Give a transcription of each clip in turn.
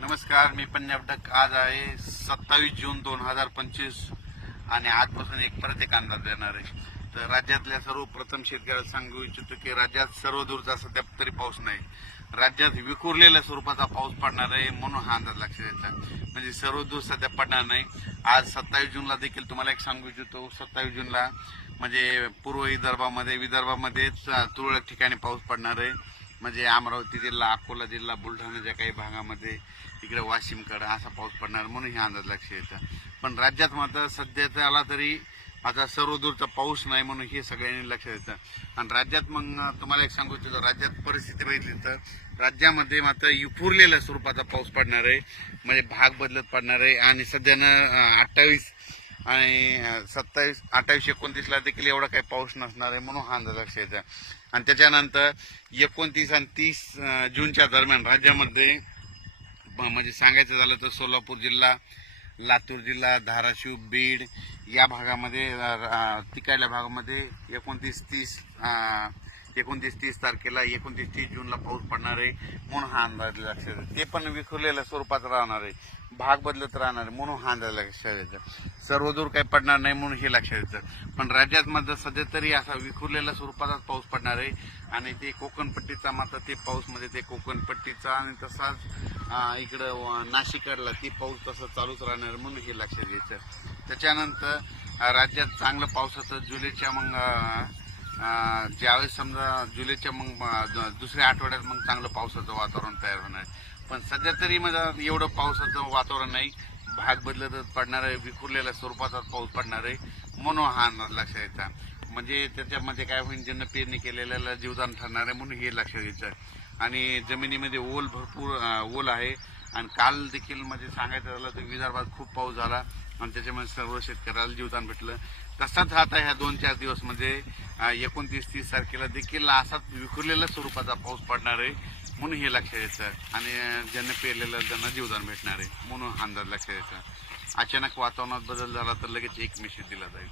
नमस्कार मी पंजाब डक आज आहे सत्तावीस जून दोन हजार पंचवीस आणि आजपासून एक परत एक अंदाज देणार आहे. तर राज्यातल्या सर्वप्रथम शेतकऱ्याला सांगू इच्छितो की राज्यात सर्व दूरचा सध्या तरी पाऊस नाही. राज्यात विखुरलेल्या स्वरूपाचा पाऊस पडणार आहे म्हणून हा अंदाज लक्षात द्यायचा म्हणजे सर्व दूर सध्या पडणार नाही. आज सत्तावीस जूनला देखील तुम्हाला एक सांगू इच्छितो. सत्तावीस जूनला म्हणजे पूर्व विदर्भामध्ये विदर्भामध्येच तुरळक ठिकाणी पाऊस पडणार आहे. म्हणजे अमरावती जिल्हा अकोला जिल्हा बुलढाणाच्या काही भागामध्ये इकडे वाशिमकडं असा पाऊस पडणार म्हणून हे अंदाज लक्ष येतं. पण राज्यात मात्र सध्या त्याला तरी आता सर्वदूरचा पाऊस नाही म्हणून हे सगळ्यांनी लक्षात येतं आणि राज्यात मग तुम्हाला एक सांगू इच्छितो राज्यात परिस्थिती बघितली तर राज्यामध्ये मात्र युपुरलेल्या स्वरूपाचा पाऊस पडणार आहे. म्हणजे भाग बदलत पडणार आहे. आणि सध्यानं अठ्ठावीस आणि सत्तावीस अठ्ठावीस एकोणतीसला देखील एवढा काही पाऊस नसणार आहे म्हणून हा अंदाज लक्ष येतं आणि त्याच्यानंतर एकोणतीस आणि तीस जूनच्या दरम्यान राज्यामध्ये म्हणजे सांगायचं झालं तर सोलापूर जिल्हा लातूर जिल्हा धाराशिव बीड या भागामध्ये तिकायल्या तिकडल्या भागामध्ये एकोणतीस तीस एकोणतीस तीस तारखेला एकोणतीस तीस जूनला पाऊस पडणार आहे म्हणून हा अंदाज लक्षात ते पण विखुरलेल्या स्वरूपात राहणार आहे. भाग बदलत राहणार आहे म्हणून हा अंदाज लक्षात द्यायचा सर्व दूर काही पडणार नाही म्हणून हे लक्षात द्यायचं पण राज्यात मात्र सध्या तरी असा विखुरलेल्या स्वरूपाचाच पाऊस पडणार आहे. आणि ते कोकणपट्टीचा मात्र ते पाऊस म्हणजे ते कोकणपट्टीचा आणि तसाच इकडं व- नाशिकडला ते पाऊस तसं चालूच राहणार आहे म्हणून हे लक्षात घ्यायचं त्याच्यानंतर राज्यात चांगलं पावसाचं जुलैच्या मग ज्यावेळेस समजा जुलैच्या मग दुसऱ्या आठवड्यात मग चांगलं पावसाचं वातावरण तयार होणार. आहे. पण सध्या तरी म्हणजे एवढं पावसाचं वातावरण नाही. भाग बदलतच पडणार आहे विखुरलेल्या स्वरूपाचा पाऊस पडणार आहे. म्हणून हा अंदाज लक्षात म्हणजे त्याच्यामध्ये काय होईल ज्यांना पेरणी केलेल्याला जीवदान ठरणार आहे म्हणून हे लक्षात घ्यायचं आणि जमिनीमध्ये ओल भरपूर ओल आहे. आणि काल देखील म्हणजे सांगायचं झालं तर विदर्भात खूप पाऊस झाला आणि त्याच्यामुळे सर्व शेतकऱ्याला जीवदान भेटलं. तसाच आता ह्या दोन चार दिवस म्हणजे एकोणतीस तीस तारखेला देखील असाच विखुरलेल्या स्वरूपाचा पाऊस पडणार आहे म्हणून हे लक्षात येतं आणि ज्यांना पेरलेलं त्यांना जीवदान भेटणार आहे म्हणून अंदाज लक्षात येतं अचानक वातावरणात बदल झाला तर लगेच एक मेसेज दिला जाईल.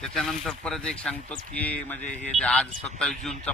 त्याच्यानंतर परत एक सांगतो की म्हणजे हे जे आज सत्तावीस जूनचा